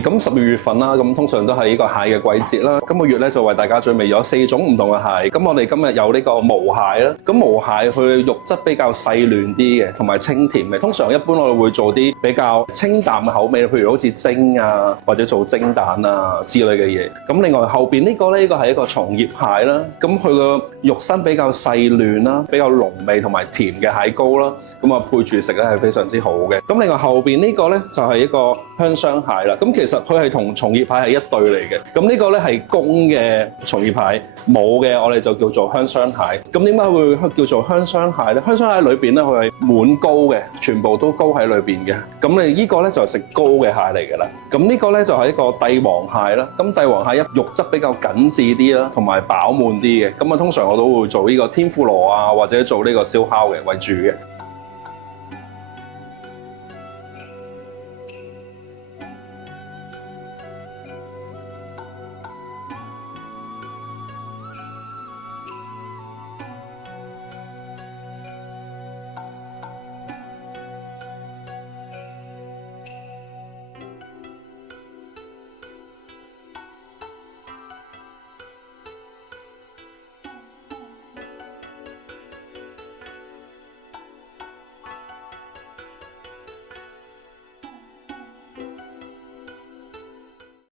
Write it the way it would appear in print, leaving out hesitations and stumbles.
咁12月份啦，咁通常都係呢個蟹嘅季節啦。今個月咧就為大家準備咗4種唔同嘅蟹。咁我哋今日有呢個毛蟹啦。咁毛蟹佢肉質比較細嫩啲嘅，同埋清甜嘅。通常一般我哋會做啲比較清淡嘅口味，譬如好似蒸啊，或者做蒸蛋啊之類嘅嘢。咁另外後邊呢個咧，呢個係一個松葉蟹啦。咁佢個肉身比較細嫩啦，比較濃味同埋甜嘅蟹膏啦。咁啊配住食咧係非常之好嘅。咁另外後邊呢個咧就係一個香雙蟹啦。咁其實佢係同松葉蟹係一對嚟嘅。咁呢個咧係公嘅松葉蟹，冇嘅我哋就叫做香雙蟹。咁點解會叫做香雙蟹咧？香雙蟹裏邊咧佢係滿膏嘅，全部都膏喺裏邊嘅。咁你呢個咧就係食膏嘅蟹嚟㗎啦。咁呢個咧就係一個帝王蟹啦。咁帝王蟹肉質比較緊緻啲啦，同埋飽滿啲嘅。咁啊通常我都會做呢個天婦羅啊，或者做呢個燒烤嘅為主嘅。